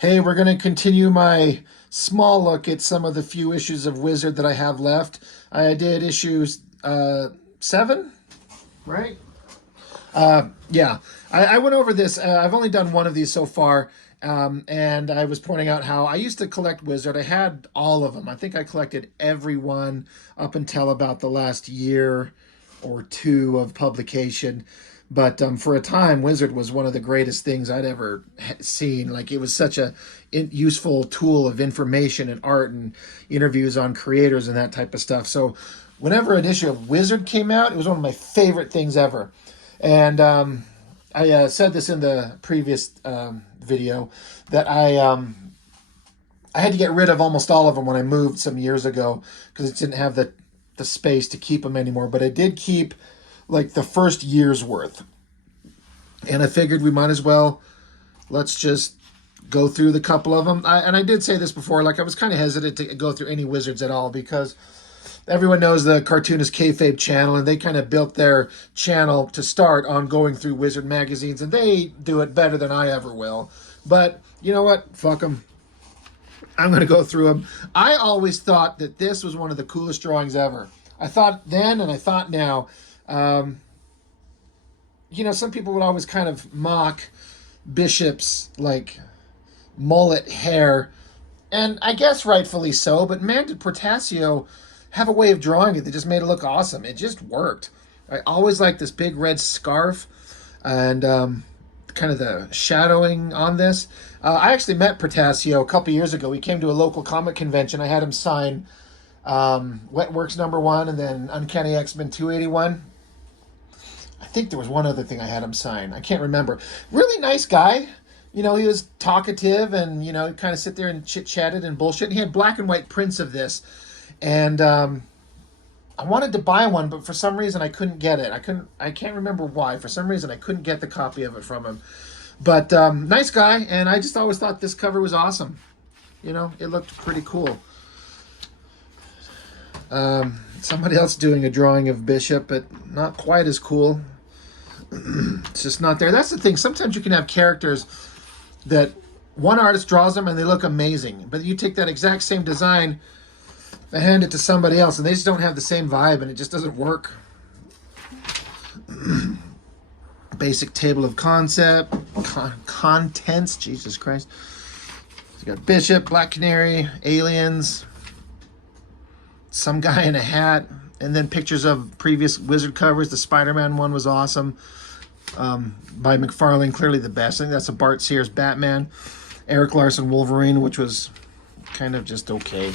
Hey, we're going to continue my small look at some of the few issues of Wizard that I have left. I did issues 7, right? Yeah, I went over this. I've only done one of these so far, and I was pointing out how I used to collect Wizard. I had all of them. I think I collected every one up until about the last year or two of publication. But for a time, Wizard was one of the greatest things I'd ever seen. Like, it was such a useful tool of information and art and interviews on creators and that type of stuff. So whenever an issue of Wizard came out, it was one of my favorite things ever. And I said this in the previous video that I had to get rid of almost all of them when I moved some years ago because it didn't have the space to keep them anymore. But I did keep like the first year's worth. And I figured we might as well, let's just go through the couple of them. And I did say this before, like I was kind of hesitant to go through any Wizards at all because everyone knows the Cartoonist Kayfabe channel, and they kind of built their channel to start on going through Wizard magazines, and they do it better than I ever will. But you know what? Fuck them. I'm going to go through them. I always thought that this was one of the coolest drawings ever. I thought then and I thought now. Some people would always kind of mock Bishop's like mullet hair, and I guess rightfully so, but man, did Portacio have a way of drawing it that just made it look awesome. It just worked. I always liked this big red scarf and kind of the shadowing on this. I actually met Portacio a couple years ago. He came to a local comic convention. I had him sign Wetworks #1 and then Uncanny X-Men 281. I think there was one other thing I had him sign. I can't remember. Really nice guy. He was talkative and, he'd kind of sit there and chit-chatted and bullshit. And he had black and white prints of this. And I wanted to buy one, but for some reason I couldn't get it. I can't remember why. For some reason I couldn't get the copy of it from him. But nice guy, and I just always thought this cover was awesome. It looked pretty cool. Somebody else doing a drawing of Bishop, but not quite as cool. It's just not there. That's the thing. Sometimes you can have characters that one artist draws them and they look amazing, but you take that exact same design and hand it to somebody else and they just don't have the same vibe and it just doesn't work. Basic table of contents. Jesus Christ. You got Bishop, Black Canary, aliens, some guy in a hat, and then pictures of previous Wizard covers. The Spider-Man one was awesome. By McFarlane, clearly the best. I think that's a Bart Sears Batman. Eric Larson Wolverine, which was kind of just okay.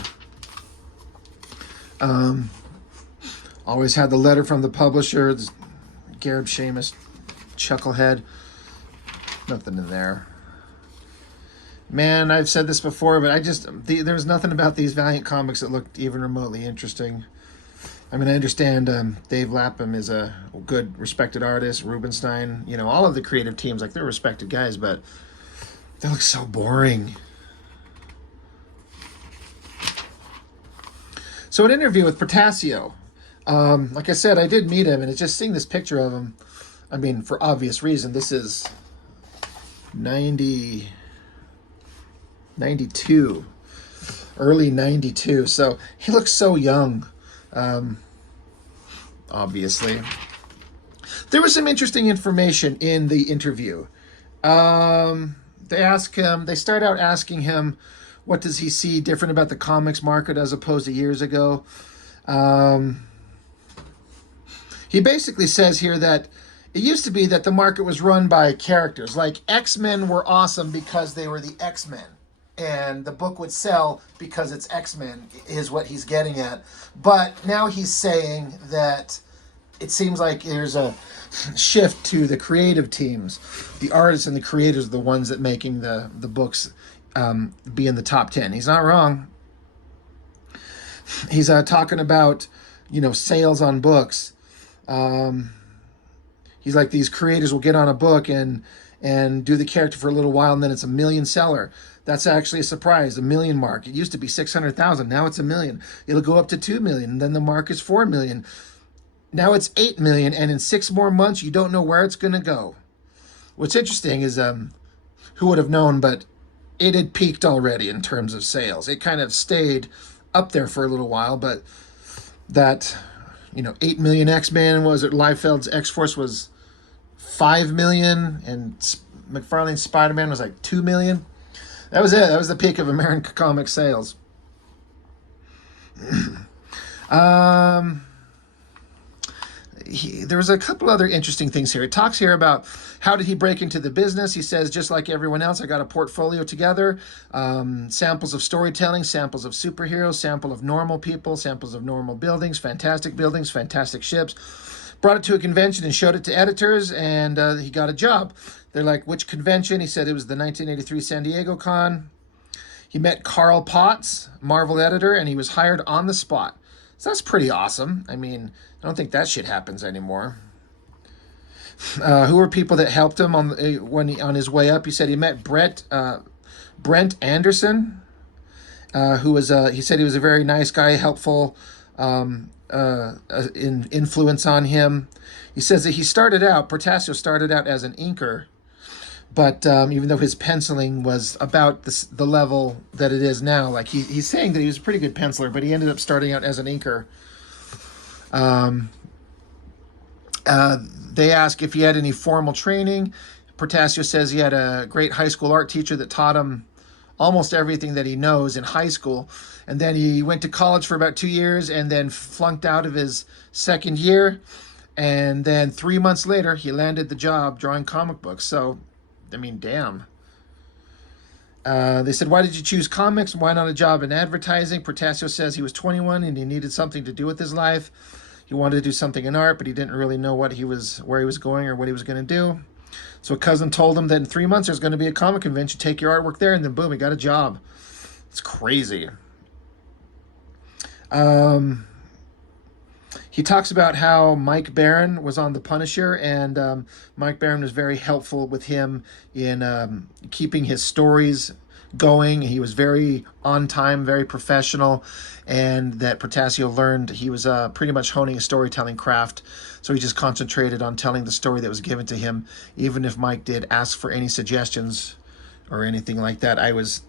Always had the letter from the publisher. Gareb Shamus, Chucklehead. Nothing in there. Man, I've said this before, but there was nothing about these Valiant comics that looked even remotely interesting. I mean, I understand Dave Lapham is a good, respected artist, Rubenstein, all of the creative teams, like, they're respected guys, but they look so boring. So an interview with Portacio. Like I said, I did meet him, and it's just seeing this picture of him, I mean, for obvious reason, this is 92, early 92, so he looks so young. Obviously. There was some interesting information in the interview. They start out asking him, what does he see different about the comics market as opposed to years ago? He basically says here that it used to be that the market was run by characters. Like, X-Men were awesome because they were the X-Men. And the book would sell because it's X-Men, is what he's getting at. But now he's saying that it seems like there's a shift to the creative teams. The artists and the creators are the ones that making the books be in the top 10. He's not wrong. He's talking about, sales on books. He's like, these creators will get on a book and do the character for a little while, and then it's a million seller. That's actually a surprise, the million mark. It used to be 600,000. Now it's 1 million. It'll go up to 2 million. And then the mark is 4 million. Now it's 8 million. And in 6 more months, you don't know where it's going to go. What's interesting is, who would have known, but it had peaked already in terms of sales. It kind of stayed up there for a little while, but that, 8 million X-Men, was it Liefeld's X-Force was 5 million, and McFarlane's Spider-Man was like 2 million. That was it. That was the peak of American comic sales. There was a couple other interesting things here. It talks here about how did he break into the business. He says, just like everyone else, I got a portfolio together, samples of storytelling, samples of superheroes, sample of normal people, samples of normal buildings, fantastic ships. Brought it to a convention and showed it to editors, and he got a job. They're like, which convention? He said it was the 1983 San Diego Con. He met Carl Potts, Marvel editor, and he was hired on the spot. So that's pretty awesome. I mean, I don't think that shit happens anymore. Who were people that helped him on his way up? He said he met Brent Anderson, who was he said he was a very nice guy, helpful, in influence on him. He says that Portacio started out as an inker, but even though his penciling was about the level that it is now, like he's saying that he was a pretty good penciler, but he ended up starting out as an inker. They ask if he had any formal training. Portacio says he had a great high school art teacher that taught him almost everything that he knows in high school. And then he went to college for about 2 years and then flunked out of his second year. And then 3 months later, he landed the job drawing comic books. So, I mean, damn. They said, why did you choose comics? Why not a job in advertising? Portacio says he was 21 and he needed something to do with his life. He wanted to do something in art, but he didn't really know where he was going or what he was going to do. So a cousin told him that in 3 months there's going to be a comic convention. Take your artwork there, and then boom, he got a job. It's crazy. He talks about how Mike Baron was on The Punisher, and Mike Baron was very helpful with him in keeping his stories going. He was very on time, very professional, and that Portacio learned he was pretty much honing a storytelling craft. So he just concentrated on telling the story that was given to him, even if Mike did ask for any suggestions or anything like that. I was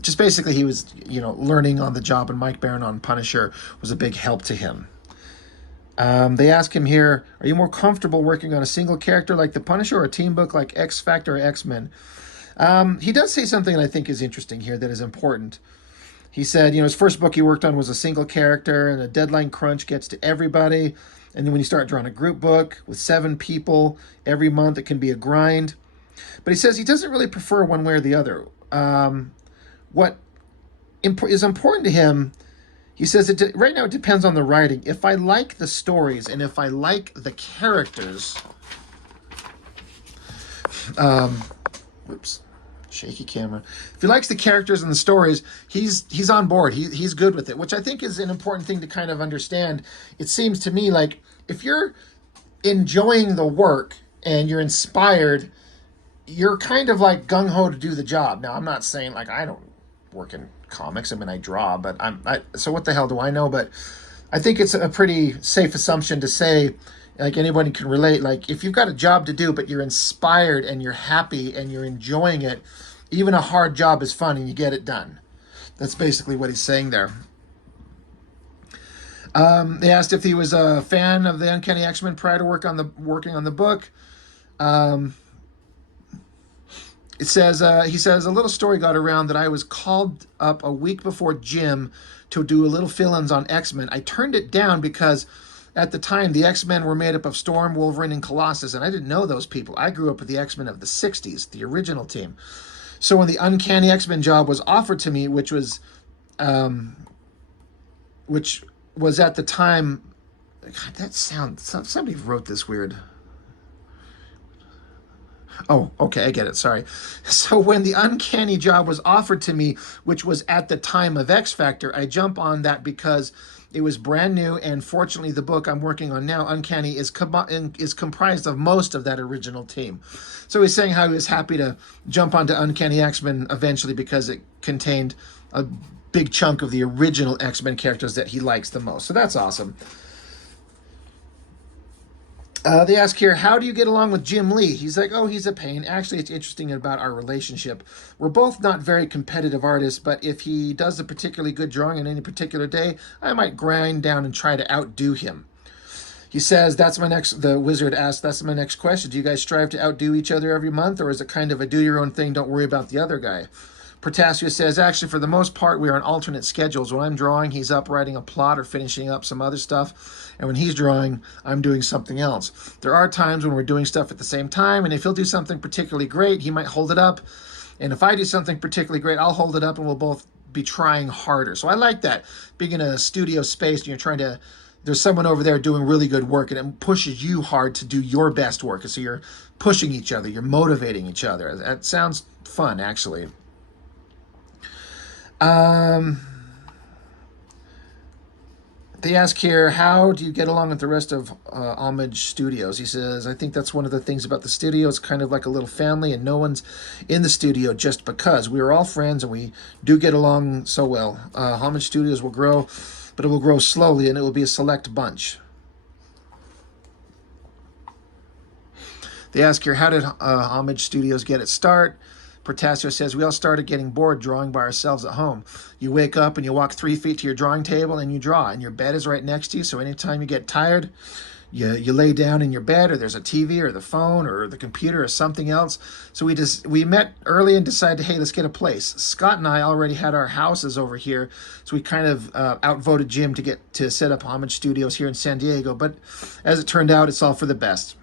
just basically he was learning on the job, and Mike Baron on Punisher was a big help to him. They ask him here, are you more comfortable working on a single character like the Punisher or a team book like X Factor or X-Men? He does say something that I think is interesting here that is important. He said, his first book he worked on was a single character, and a deadline crunch gets to everybody. And then when you start drawing a group book with 7 people every month, it can be a grind. But he says he doesn't really prefer one way or the other. What is important to him, he says, right now it depends on the writing. If I like the stories and if I like the characters, whoops, shaky camera. If he likes the characters and the stories, he's on board. He's good with it, which I think is an important thing to kind of understand. It seems to me like if you're enjoying the work and you're inspired, you're kind of like gung-ho to do the job. Now, I'm not saying like I don't work in comics. I mean, I draw, but so what the hell do I know? But I think it's a pretty safe assumption to say, like anybody can relate, like if you've got a job to do, but you're inspired and you're happy and you're enjoying it, even a hard job is fun and you get it done. That's basically what he's saying there. They asked if he was a fan of the Uncanny X-Men prior to working on the book. It says, he says, a little story got around that I was called up a week before Jim to do a little fill-ins on X-Men. I turned it down because at the time the X-Men were made up of Storm, Wolverine, and Colossus, and I didn't know those people. I grew up with the X-Men of the 60s, the original team. So when the Uncanny X-Men job was offered to me, which was at the time, God, that sound, somebody wrote this weird. Oh, okay, I get it, sorry. So when the Uncanny job was offered to me, which was at the time of X Factor, I jump on that because it was brand new, and fortunately the book I'm working on now, Uncanny, is comprised of most of that original team. So he's saying how he was happy to jump onto Uncanny X-Men eventually because it contained a big chunk of the original X-Men characters that he likes the most. So that's awesome. They ask here, how do you get along with Jim Lee? He's like, oh, he's a pain. Actually, it's interesting about our relationship. We're both not very competitive artists, but if he does a particularly good drawing on any particular day, I might grind down and try to outdo him. He says, the wizard asks, that's my next question. Do you guys strive to outdo each other every month, or is it kind of a do your own thing, don't worry about the other guy? Portacio says, actually, for the most part, we are on alternate schedules. When I'm drawing, he's up writing a plot or finishing up some other stuff. And when he's drawing, I'm doing something else. There are times when we're doing stuff at the same time, and if he'll do something particularly great, he might hold it up. And if I do something particularly great, I'll hold it up, and we'll both be trying harder. So I like that. Being in a studio space, and you're trying to, there's someone over there doing really good work, and it pushes you hard to do your best work. So you're pushing each other, you're motivating each other. That sounds fun, actually. They ask here, how do you get along with the rest of Homage Studios? He says, I think that's one of the things about the studio. It's kind of like a little family, and no one's in the studio just because. We are all friends, and we do get along so well. Homage Studios will grow, but it will grow slowly, and it will be a select bunch. They ask here, how did Homage Studios get its start? Portacio says, we all started getting bored drawing by ourselves at home. You wake up and you walk 3 feet to your drawing table and you draw, and your bed is right next to you, so anytime you get tired, you lay down in your bed, or there's a TV or the phone or the computer or something else. So we met early and decided, hey, let's get a place. Scott and I already had our houses over here, so we kind of outvoted Jim to get to set up Homage Studios here in San Diego, but as it turned out, it's all for the best.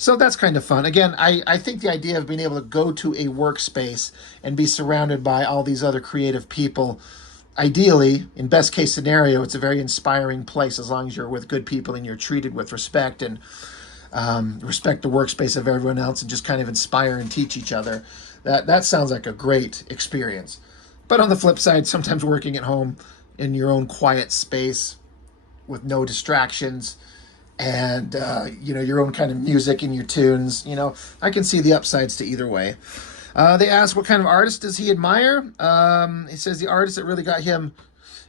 So that's kind of fun. Again, I think the idea of being able to go to a workspace and be surrounded by all these other creative people, ideally, in best case scenario, it's a very inspiring place as long as you're with good people and you're treated with respect and respect the workspace of everyone else and just kind of inspire and teach each other. That sounds like a great experience. But on the flip side, sometimes working at home in your own quiet space with no distractions, and your own kind of music and your tunes, I can see the upsides to either way. They ask, what kind of artist does he admire? He says the artists that really got him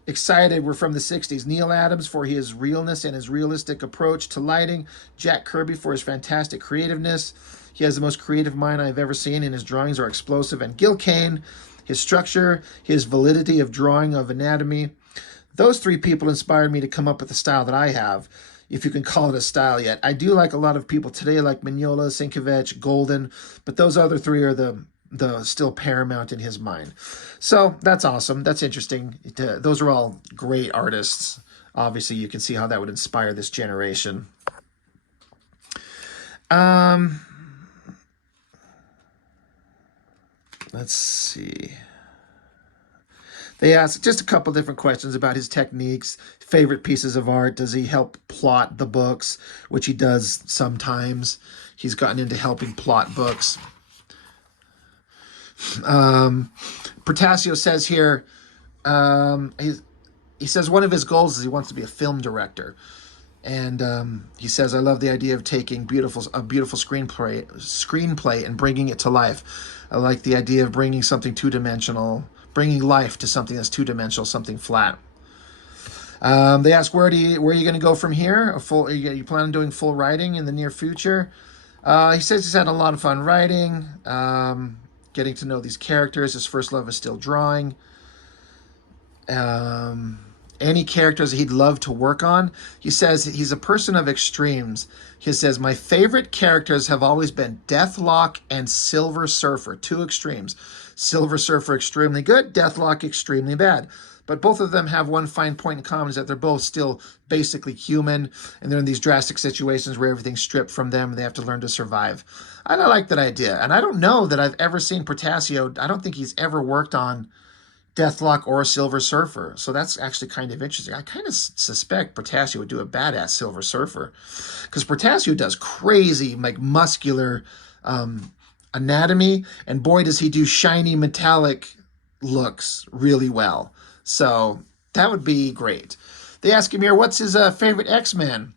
excited were from the 60s. Neil Adams for his realness and his realistic approach to lighting. Jack Kirby for his fantastic creativeness. He has the most creative mind I've ever seen, and his drawings are explosive. And Gil Kane, his structure, his validity of drawing of anatomy. Those three people inspired me to come up with the style that I have, if you can call it a style yet. I do like a lot of people today, like Mignola, Sienkiewicz, Golden, but those other three are the still paramount in his mind. So that's awesome. That's interesting. Those are all great artists. Obviously, you can see how that would inspire this generation. Let's see. They asked just a couple different questions about his techniques, favorite pieces of art. Does he help plot the books, which he does sometimes. He's gotten into helping plot books. Portacio says here, he says one of his goals is he wants to be a film director. And he says, I love the idea of taking a beautiful screenplay and bringing it to life. I like the idea of bringing something two-dimensional, bringing life to something that's two-dimensional, something flat. They ask, where are you going to go from here? You plan on doing full writing in the near future? He says he's had a lot of fun writing, getting to know these characters. His first love is still drawing. Any characters he'd love to work on. He says he's a person of extremes. He says, my favorite characters have always been Deathlock and Silver Surfer, two extremes. Silver Surfer extremely good, Deathlock extremely bad. But both of them have one fine point in common, is that they're both still basically human, and they're in these drastic situations where everything's stripped from them and they have to learn to survive. And I like that idea. And I don't know that I've ever seen Portacio. I don't think he's ever worked on Deathlock or Silver Surfer. So that's actually kind of interesting. I kind of suspect Portacio would do a badass Silver Surfer, because Portacio does crazy, like, muscular anatomy, and boy, does he do shiny metallic looks really well. So that would be great. They ask him here, what's his favorite X-Men?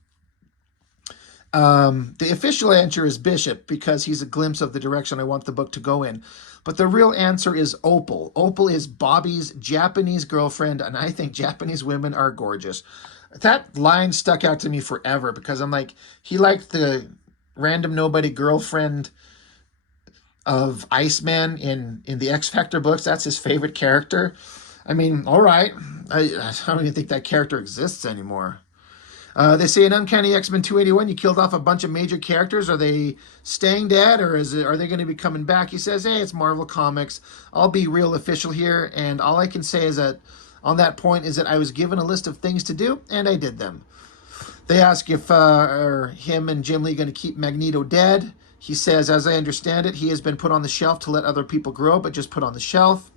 The official answer is Bishop, because he's a glimpse of the direction I want the book to go in. But the real answer is Opal. Opal is Bobby's Japanese girlfriend, and I think Japanese women are gorgeous. That line stuck out to me forever because I'm like, he liked the random nobody girlfriend of Iceman in the X Factor books. That's his favorite character. I mean, all right. I don't even think that character exists anymore. They say in Uncanny X-Men 281, you killed off a bunch of major characters. Are they staying dead, or are they going to be coming back? He says, hey, it's Marvel Comics. I'll be real official here, and all I can say is that on that point is that I was given a list of things to do, and I did them. They ask if are him and Jim Lee going to keep Magneto dead. He says, as I understand it, he has been put on the shelf to let other people grow, but just put on the shelf.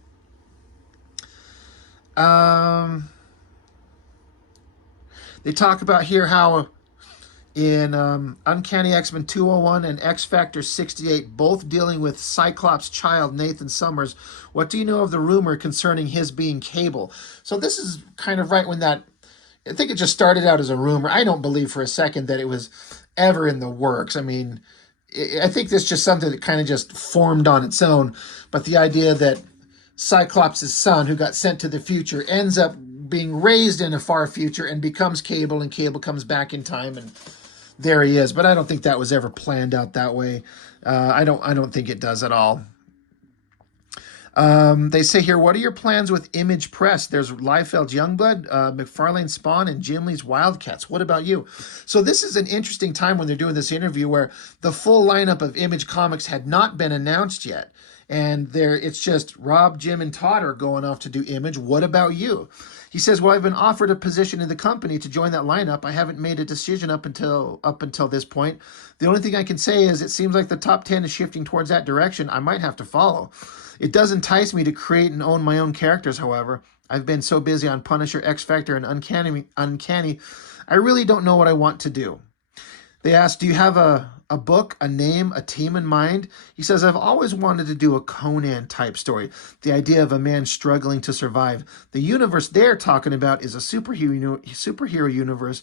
They talk about here how in Uncanny X-Men 201 and X Factor 68, both dealing with Cyclops' child, Nathan Summers. What do you know of the rumor concerning his being Cable? So this is kind of right when that, I think it just started out as a rumor. I don't believe for a second that it was ever in the works. I mean, I think this is just something that kind of just formed on its own. But the idea that Cyclops' son, who got sent to the future, ends up being raised in a far future and becomes Cable, and Cable comes back in time, and there he is. But I don't think that was ever planned out that way. I don't think it does at all. They say here, what are your plans with Image Press? There's Liefeld's Youngblood, McFarlane's Spawn, and Jim Lee's Wildcats. What about you? So this is an interesting time when they're doing this interview where the full lineup of Image Comics had not been announced yet. And it's just Rob, Jim, and Todd are going off to do Image. What about you? He says, well, I've been offered a position in the company to join that lineup. I haven't made a decision up until this point. The only thing I can say is it seems like the top 10 is shifting towards that direction. I might have to follow. It does entice me to create and own my own characters, however. I've been so busy on Punisher, X Factor, and Uncanny, I really don't know what I want to do. They asked, do you have a book, a name, a team in mind? He says, I've always wanted to do a Conan type story. The idea of a man struggling to survive. The universe they're talking about is a superhero universe.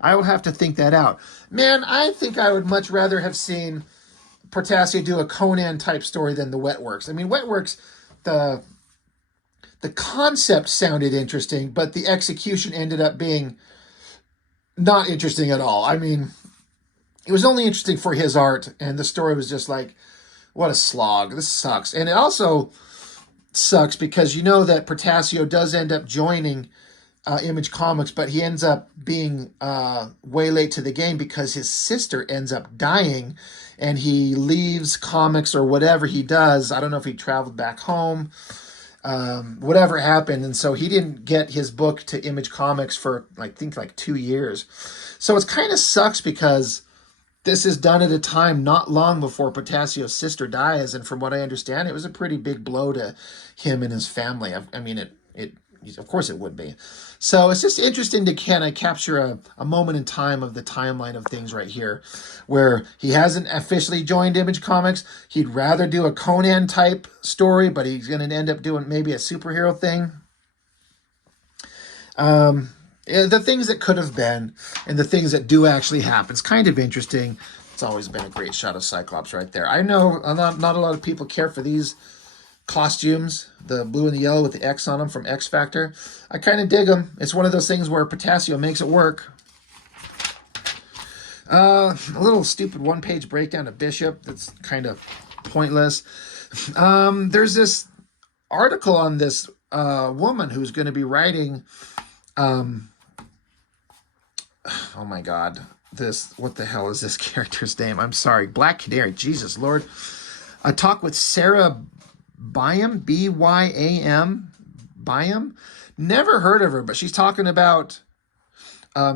I will have to think that out. Man, I think I would much rather have seen Portacio do a Conan type story than the Wetworks. I mean, Wetworks, the concept sounded interesting, but the execution ended up being not interesting at all. I mean, it was only interesting for his art, and the story was just like, what a slog. This sucks. And it also sucks because you know that Portacio does end up joining Image Comics, but he ends up being way late to the game because his sister ends up dying, and he leaves comics or whatever he does. I don't know if he traveled back home, whatever happened, and so he didn't get his book to Image Comics for I think 2 years. So it's kind of sucks because this is done at a time not long before Portacio's sister dies, and from what I understand, it was a pretty big blow to him and his family. I mean, it of course it would be. So it's just interesting to kind of capture a moment in time of the timeline of things right here, where he hasn't officially joined Image Comics. He'd rather do a Conan type story, but he's going to end up doing maybe a superhero thing. The things that could have been and the things that do actually happen. It's kind of interesting. It's always been a great shot of Cyclops right there. I know not a lot of people care for these costumes, the blue and the yellow with the X on them from X Factor. I kind of dig them. It's one of those things where Portacio makes it work. A little stupid one-page breakdown of Bishop that's kind of pointless. There's this article on this woman who's going to be writing... oh my God, what the hell is this character's name? I'm sorry, Black Canary, Jesus Lord. A talk with Sarah Byam, B-Y-A-M, Byam. Never heard of her, but she's talking about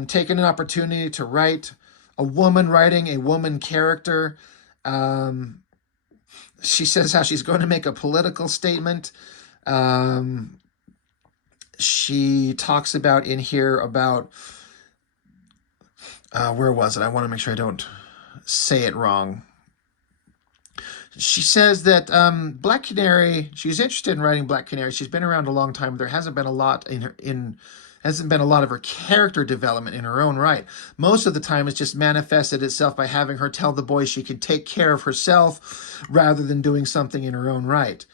taking an opportunity to write a woman writing a woman character. She says how she's going to make a political statement. She talks about in here about, where was it? I want to make sure I don't say it wrong. She says that Black Canary, she's interested in writing Black Canary. She's been around a long time. There hasn't been a lot hasn't been a lot of her character development in her own right. Most of the time it's just manifested itself by having her tell the boys she can take care of herself rather than doing something in her own right.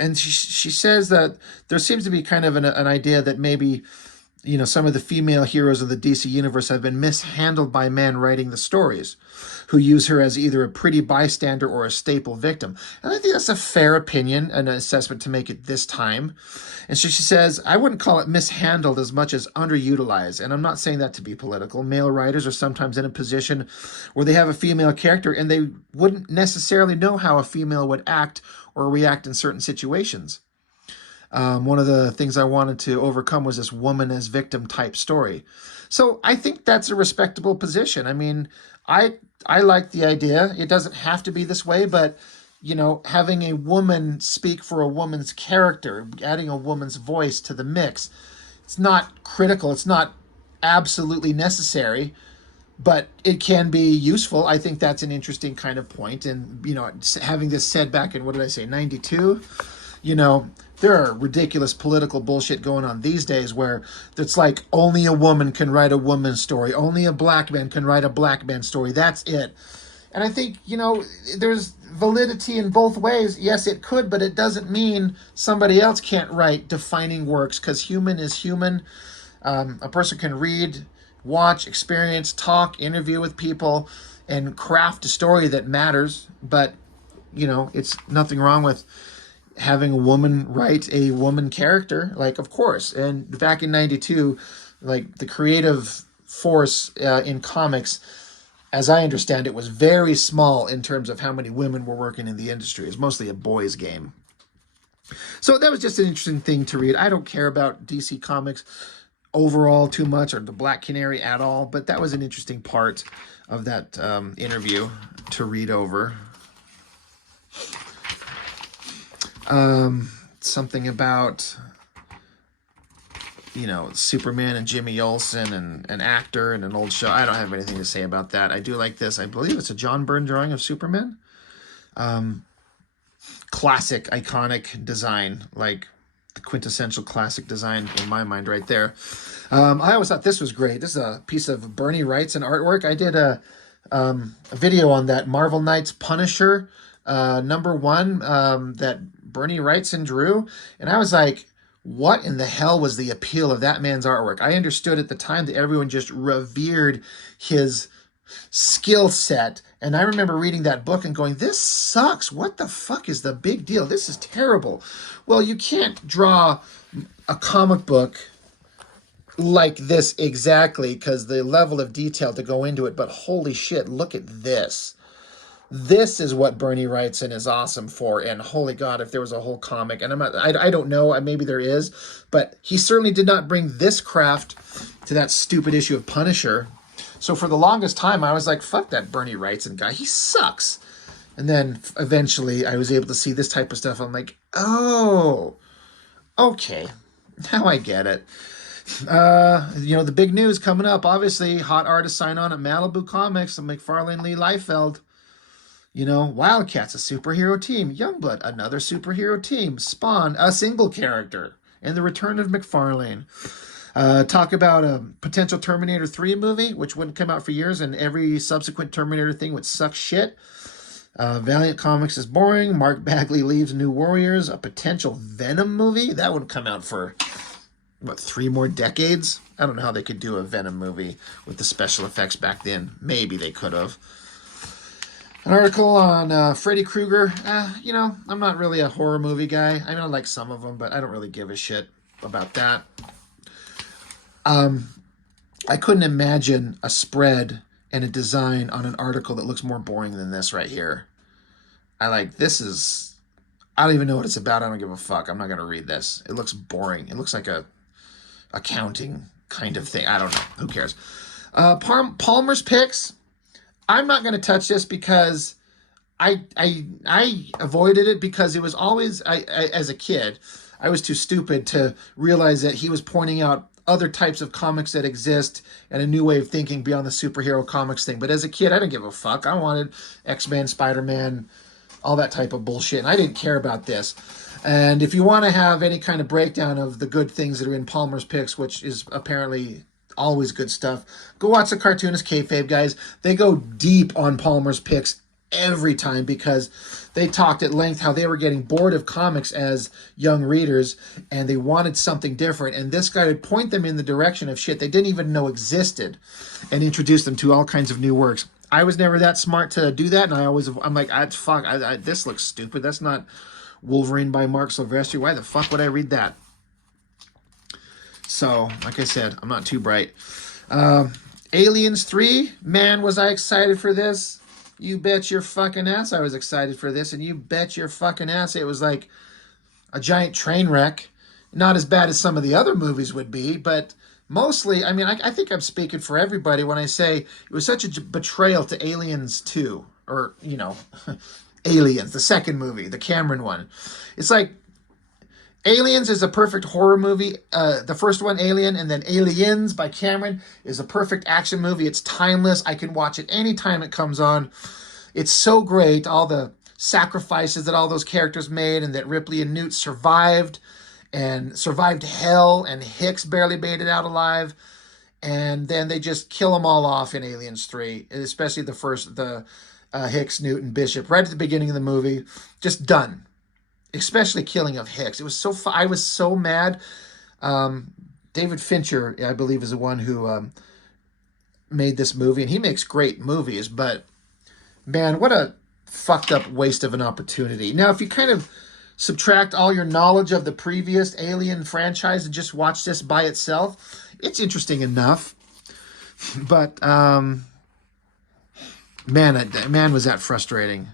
and she says that there seems to be kind of an idea that maybe, some of the female heroes of the DC universe have been mishandled by men writing the stories, who use her as either a pretty bystander or a staple victim. And I think that's a fair opinion, an assessment to make at this time. And so she says, I wouldn't call it mishandled as much as underutilized. And I'm not saying that to be political. Male writers are sometimes in a position where they have a female character and they wouldn't necessarily know how a female would act or react in certain situations. One of the things I wanted to overcome was this woman as victim type story. So I think that's a respectable position. I mean, I like the idea. It doesn't have to be this way, but having a woman speak for a woman's character, adding a woman's voice to the mix, it's not critical. It's not absolutely necessary, but it can be useful. I think that's an interesting kind of point. And, having this said back in, what did I say, 92? There are ridiculous political bullshit going on these days where it's like only a woman can write a woman's story. Only a black man can write a black man's story. That's it. And I think, there's validity in both ways. Yes, it could, but it doesn't mean somebody else can't write defining works, because human is human. A person can read, watch, experience, talk, interview with people, and craft a story that matters. But, it's nothing wrong with having a woman write a woman character, like, of course. And back in 92, like, the creative force in comics, as I understand it, was very small in terms of how many women were working in the industry. It was mostly a boys' game. So that was just an interesting thing to read. I don't care about DC Comics overall too much, or the Black Canary at all, but that was an interesting part of that interview to read over. Something about, Superman and Jimmy Olsen and an actor and an old show. I don't have anything to say about that. I do like this. I believe it's a John Byrne drawing of Superman. Classic, iconic design, like the quintessential classic design in my mind right there. I always thought this was great. This is a piece of Bernie Wrightson artwork. I did a video on that Marvel Knights Punisher #1 that Bernie Wrightson drew, and I was like, what in the hell was the appeal of that man's artwork? I understood at the time that everyone just revered his skill set, and I remember reading that book and going, this sucks. What the fuck is the big deal? This is terrible. Well, you can't draw a comic book like this exactly, because the level of detail to go into it, but holy shit, look at this. This is what Bernie Wrightson is awesome for, and holy God, if there was a whole comic, and I don't know, maybe there is, but he certainly did not bring this craft to that stupid issue of Punisher. So for the longest time, I was like, fuck that Bernie Wrightson guy, he sucks. And then eventually I was able to see this type of stuff. I'm like, oh, okay, now I get it. The big news coming up, obviously, hot artist sign on at Malibu Comics and McFarlane Lee Liefeld. Wildcats, a superhero team. Youngblood, another superhero team. Spawn, a single character. And the return of McFarlane. Talk about a potential Terminator 3 movie, which wouldn't come out for years, and every subsequent Terminator thing would suck shit. Valiant Comics is boring. Mark Bagley leaves New Warriors. A potential Venom movie. That would come out for, 3 more decades? I don't know how they could do a Venom movie with the special effects back then. Maybe they could have. An article on Freddy Krueger. I'm not really a horror movie guy. I know I like some of them, but I don't really give a shit about that. I couldn't imagine a spread and a design on an article that looks more boring than this right here. I don't even know what it's about. I don't give a fuck. I'm not going to read this. It looks boring. It looks like a accounting kind of thing. I don't know. Who cares? Palmer's Picks. I'm not going to touch this because I avoided it because it was always, as a kid, I was too stupid to realize that he was pointing out other types of comics that exist and a new way of thinking beyond the superhero comics thing. But as a kid, I didn't give a fuck. I wanted X-Men, Spider-Man, all that type of bullshit, and I didn't care about this. And if you want to have any kind of breakdown of the good things that are in Palmer's Picks, which is apparently always good stuff, go watch the Cartoonist Kayfabe guys. They go deep on Palmer's Picks every time because they talked at length how they were getting bored of comics as young readers and they wanted something different. And this guy would point them in the direction of shit they didn't even know existed and introduce them to all kinds of new works. I was never that smart to do that, and I'm like, this looks stupid. That's not Wolverine by Mark Silvestri. Why the fuck would I read that? So, like I said, I'm not too bright. Aliens 3, man, was I excited for this. You bet your fucking ass I was excited for this, and you bet your fucking ass it was like a giant train wreck. Not as bad as some of the other movies would be, but mostly, I mean, I think I'm speaking for everybody when I say it was such a betrayal to Aliens 2, or, you know, Aliens, the second movie, the Cameron one. It's like, Aliens is a perfect horror movie. The first one, Alien, and then Aliens by Cameron is a perfect action movie. It's timeless. I can watch it anytime it comes on. It's so great. All the sacrifices that all those characters made and that Ripley and Newt survived hell, and Hicks barely made it out alive. And then they just kill them all off in Aliens 3, especially the Hicks, Newt, and Bishop right at the beginning of the movie. Just done. Especially killing of Hicks. It was so I was so mad. David Fincher, I believe, is the one who made this movie, and he makes great movies, but man, what a fucked up waste of an opportunity. Now, if you kind of subtract all your knowledge of the previous Alien franchise and just watch this by itself, it's interesting enough. But man, was that frustrating.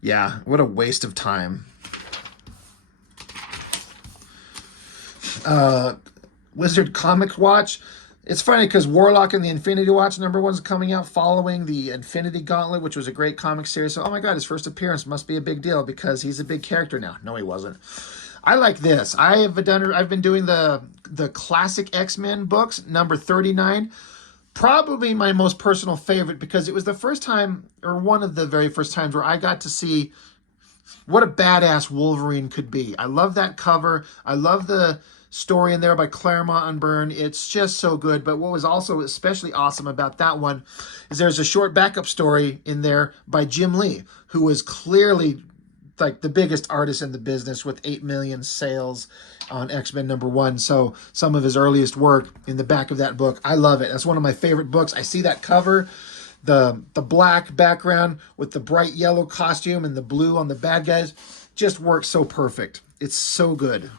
Yeah, what a waste of time. Wizard Comic Watch. It's funny because Warlock and the Infinity Watch #1's coming out following the Infinity Gauntlet, which was a great comic series. So, oh my god, his first appearance must be a big deal because he's a big character now. No, he wasn't. I like this. I've been doing the classic X-Men books, number 39. Probably my most personal favorite because it was the first time, or one of the very first times, where I got to see what a badass Wolverine could be. I love that cover. I love the story in there by Claremont and Byrne. It's just so good. But what was also especially awesome about that one is there's a short backup story in there by Jim Lee, who was clearly like the biggest artist in the business with 8 million sales on X-Men #1. So some of his earliest work in the back of that book. I love it. That's one of my favorite books. I see that cover, the black background with the bright yellow costume and the blue on the bad guys, just works so perfect. It's so good.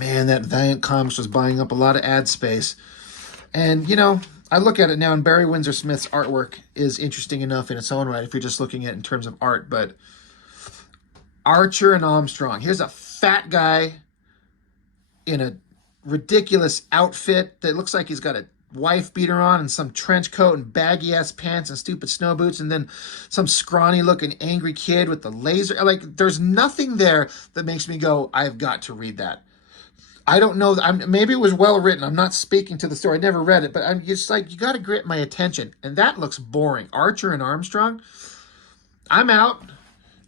Man, that Valiant Comics was buying up a lot of ad space. And, you know, I look at it now, and Barry Windsor Smith's artwork is interesting enough in its own right if you're just looking at it in terms of art, but Archer and Armstrong. Here's a fat guy in a ridiculous outfit that looks like he's got a wife beater on and some trench coat and baggy-ass pants and stupid snow boots, and then some scrawny-looking angry kid with the laser. Like, there's nothing there that makes me go, I've got to read that. I don't know. Maybe it was well written. I'm not speaking to the story. I never read it, but I'm just like, you got to grip my attention. And that looks boring. Archer and Armstrong, I'm out.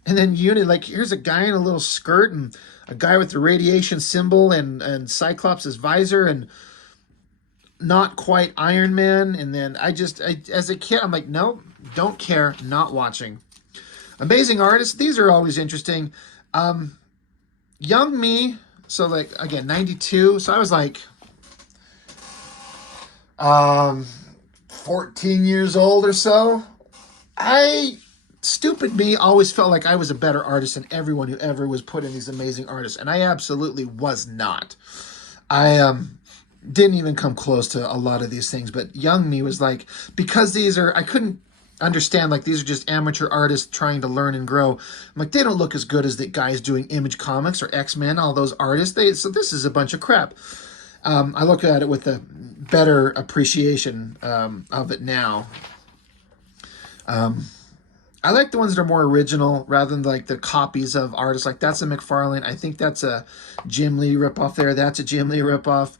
And then Unit, like, here's a guy in a little skirt and a guy with the radiation symbol and Cyclops' visor and not quite Iron Man. And then as a kid, I'm like, no, don't care, not watching. Amazing artists. These are always interesting. Young me. So, like, again, 92. So I was like 14 years old or so. Stupid me, always felt like I was a better artist than everyone who ever was put in these amazing artists. And I absolutely was not. I didn't even come close to a lot of these things. But young me was like, because I couldn't understand, like, these are just amateur artists trying to learn and grow. I'm like, they don't look as good as the guys doing Image Comics or X-Men, all those artists. So this is a bunch of crap. I look at it with a better appreciation of it now. I like the ones that are more original rather than like the copies of artists. Like, that's a McFarlane. I think that's a Jim Lee ripoff there. That's a Jim Lee ripoff.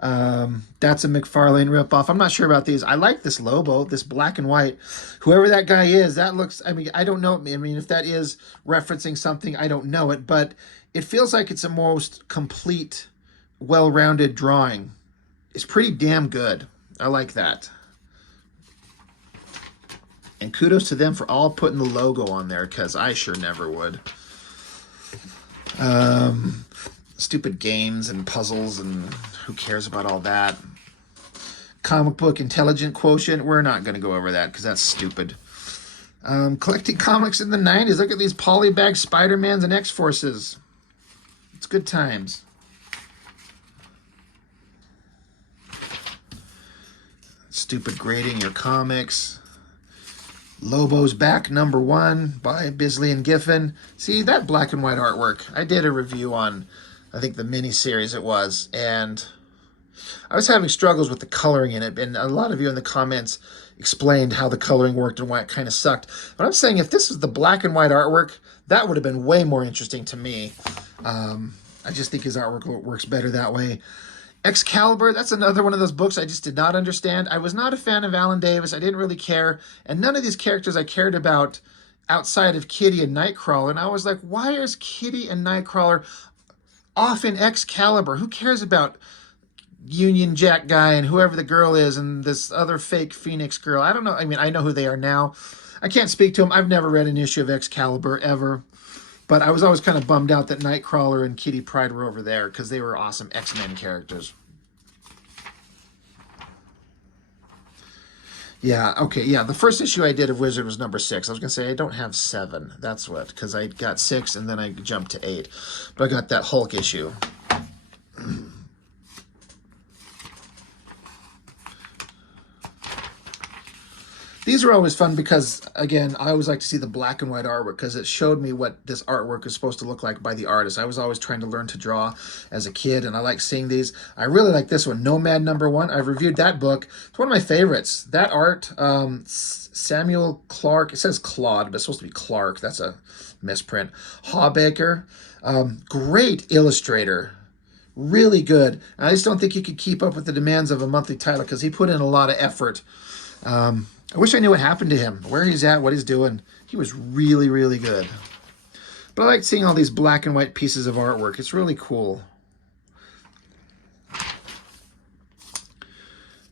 That's a McFarlane ripoff. I'm not sure about these. I like this Lobo, this black and white. Whoever that guy is, that looks, I mean, I don't know. I mean, if that is referencing something, I don't know it, but it feels like it's a most complete, well-rounded drawing. It's pretty damn good. I like that. And kudos to them for all putting the logo on there, because I sure never would. Stupid games and puzzles, and who cares about all that? Comic book intelligent quotient. We're not going to go over that because that's stupid. Collecting comics in the 90s. Look at these polybag Spider-Mans and X-Forces. It's good times. Stupid grading your comics. Lobo's Back #1 by Bisley and Giffen. See, that black and white artwork. I did a review on, I think, the mini-series it was, and I was having struggles with the coloring in it, and a lot of you in the comments explained how the coloring worked and why it kind of sucked. But I'm saying if this was the black and white artwork, that would have been way more interesting to me. I just think his artwork works better that way. Excalibur, that's another one of those books I just did not understand. I was not a fan of Alan Davis. I didn't really care. And none of these characters I cared about outside of Kitty and Nightcrawler. And I was like, why is Kitty and Nightcrawler off in Excalibur? Who cares about Union Jack guy and whoever the girl is and this other fake Phoenix girl? I don't know. I mean, I know who they are now. I can't speak to them. I've never read an issue of Excalibur ever. But I was always kind of bummed out that Nightcrawler and Kitty Pryde were over there because they were awesome X-Men characters. Yeah, okay, yeah. The first issue I did of Wizard was #6. I was going to say I don't have 7. That's what, because I got 6 and then I jumped to 8. But I got that Hulk issue. These are always fun because, again, I always like to see the black and white artwork because it showed me what this artwork is supposed to look like by the artist. I was always trying to learn to draw as a kid, and I like seeing these. I really like this one, Nomad #1. I've reviewed that book. It's one of my favorites. That art, Samuel Clark, it says Claude, but it's supposed to be Clark. That's a misprint. Hawbaker, great illustrator. Really good. I just don't think he could keep up with the demands of a monthly title because he put in a lot of effort. I wish I knew what happened to him, where he's at, what he's doing. He was really, really good. But I like seeing all these black and white pieces of artwork. It's really cool.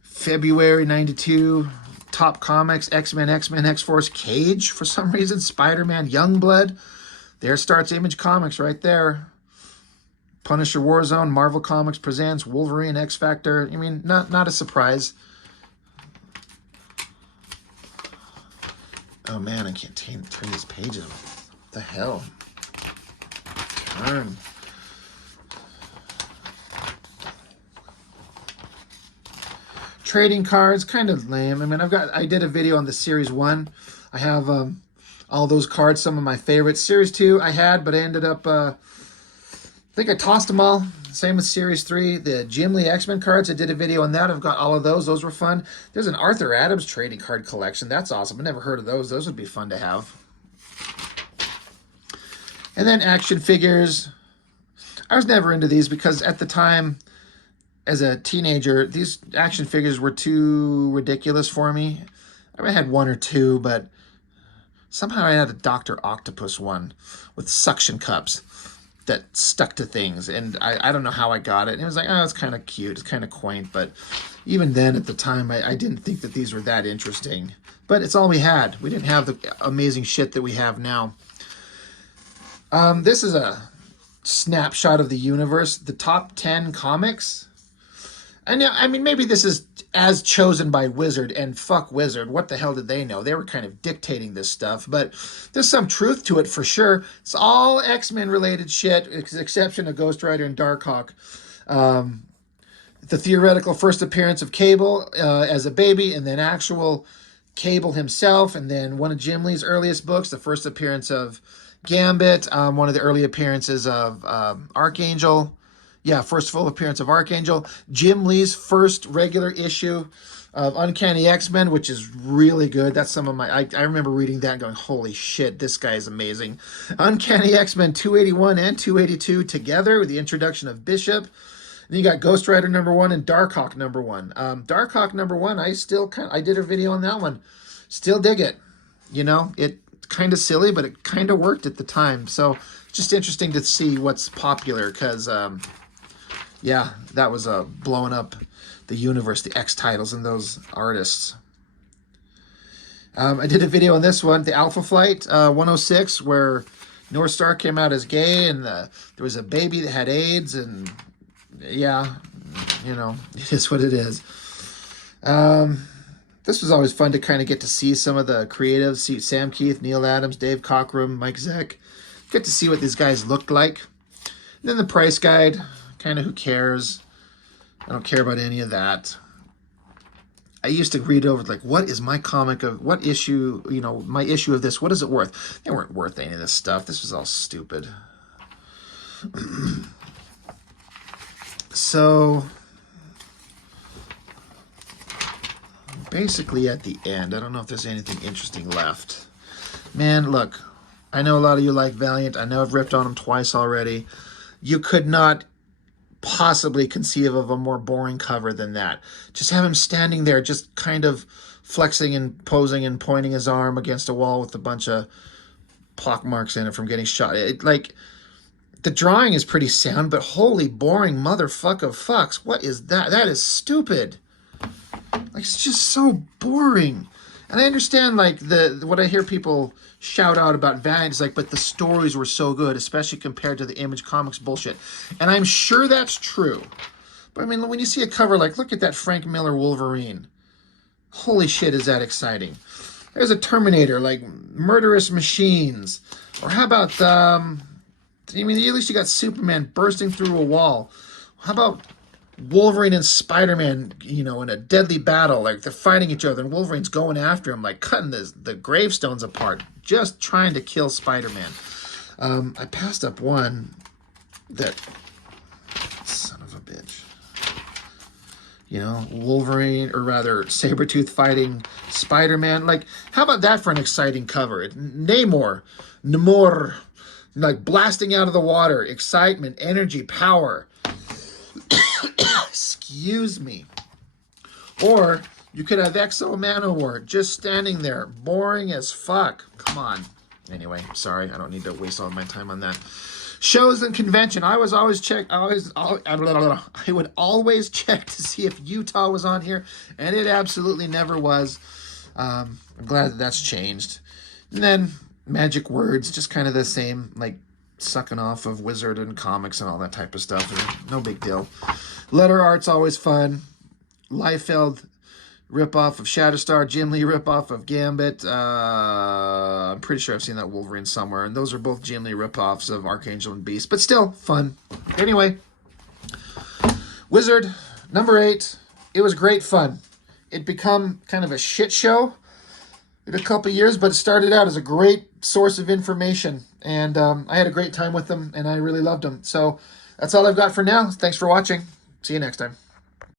February '92, Top Comics, X-Men, X-Force, Cage for some reason, Spider-Man, Youngblood. There starts Image Comics right there. Punisher Warzone, Marvel Comics presents Wolverine, X-Factor. I mean, not a surprise. Oh man, I can't turn these pages. What the hell? Turn. Trading cards, kind of lame. I mean, I did a video on the Series 1. I have all those cards, some of my favorites. Series 2 I had, but I ended up, I think I tossed them all. Same with Series 3. The Jim Lee X-Men cards, I did a video on that. I've got all of those. Those were fun. There's an Arthur Adams trading card collection. That's awesome. I've never heard of those. Those would be fun to have. And then action figures. I was never into these because at the time, as a teenager, these action figures were too ridiculous for me. I had 1 or 2, but somehow I had a Dr. Octopus one with suction cups that stuck to things, and I don't know how I got it. And it was like, oh, it's kind of cute, it's kind of quaint, but even then at the time, I didn't think that these were that interesting. But it's all we had. We didn't have the amazing shit that we have now. This is a snapshot of the universe, the top 10 comics. And I mean, maybe this is as chosen by Wizard, and fuck Wizard. What the hell did they know? They were kind of dictating this stuff, but there's some truth to it for sure. It's all X-Men related shit, with the exception of Ghost Rider and Darkhawk. The theoretical first appearance of Cable as a baby, and then actual Cable himself, and then one of Jim Lee's earliest books, the first appearance of Gambit, one of the early appearances of Archangel. Yeah, first full appearance of Archangel. Jim Lee's first regular issue of Uncanny X-Men, which is really good. That's some of my... I remember reading that and going, holy shit, this guy is amazing. Uncanny X-Men 281 and 282 together with the introduction of Bishop. And then you got Ghost Rider #1 and Darkhawk #1. Darkhawk #1, I did a video on that one. Still dig it. You know, it's kind of silly, but it kind of worked at the time. So just interesting to see what's popular because... yeah, that was blowing up the universe, the X titles, and those artists. I did a video on this one, the Alpha Flight 106, where North Star came out as gay, and there was a baby that had AIDS, and yeah, you know, it is what it is. This was always fun to kind of get to see some of the creatives, see Sam Keith, Neil Adams, Dave Cockrum, Mike Zeck, get to see what these guys looked like. And then the price guide, kind of who cares? I don't care about any of that. I used to read over, like, what is my comic of, what issue, you know, my issue of this, what is it worth? They weren't worth any of this stuff. This was all stupid. So, basically at the end, I don't know if there's anything interesting left. Man, look, I know a lot of you like Valiant. I know I've ripped on them twice already. You could not possibly conceive of a more boring cover than that. Just have him standing there, just kind of flexing and posing and pointing his arm against a wall with a bunch of pock marks in it from getting shot. Like, the drawing is pretty sound, but holy boring motherfucker of fucks. What is that? That is stupid. Like, it's just so boring. And I understand, like, what I hear people shout out about Valiant is like, but the stories were so good, especially compared to the Image Comics bullshit. And I'm sure that's true. But I mean, when you see a cover like, look at that Frank Miller Wolverine. Holy shit, is that exciting. There's a Terminator, like Murderous Machines. Or how about, I mean, at least you got Superman bursting through a wall. How about Wolverine and Spider-Man, you know, in a deadly battle, like they're fighting each other, and Wolverine's going after him, like cutting the gravestones apart, just trying to kill Spider-Man. I passed up one that, son of a bitch, you know, Wolverine, or rather Sabretooth fighting Spider-Man. Like, how about that for an exciting cover? Namor, like blasting out of the water, excitement, energy, power. Excuse me. Or you could have Exo Manowar just standing there, boring as fuck. Come on. Anyway, sorry, I don't need to waste all my time on that. Shows and convention. I would always check to see if Utah was on here, and it absolutely never was. I'm glad that's changed. And then magic words, just kind of the same, like sucking off of Wizard and comics and all that type of stuff. No big deal. Letter art's always fun. Liefeld ripoff of Shatterstar. Jim Lee ripoff of Gambit. I'm pretty sure I've seen that Wolverine somewhere. And those are both Jim Lee ripoffs of Archangel and Beast. But still, fun. Anyway. Wizard, number 8. It was great fun. It become kind of a shit show in a couple years, but it started out as a great source of information. And I had a great time with them, and I really loved them. So that's all I've got for now. Thanks for watching. See you next time.